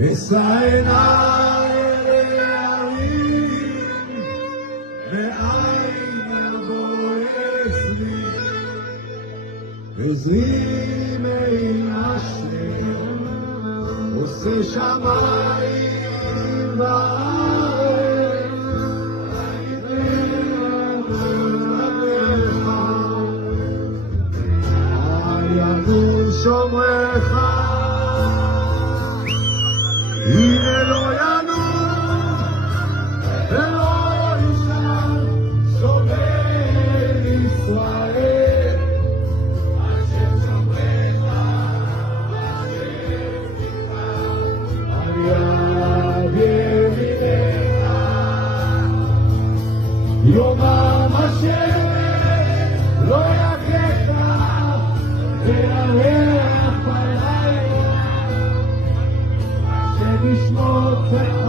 אשא עיניי להרים, מאין יבוא אצלי, עזרי מעם אשר עושה שמיים וארץ, ינום שומרך, הנה לא ינום ולא ישן שומר ישראל, אשר שומרך ואשר תקרא על יד ימינך, יומם השמש לא יכך וירח בלילה, שבשמותיך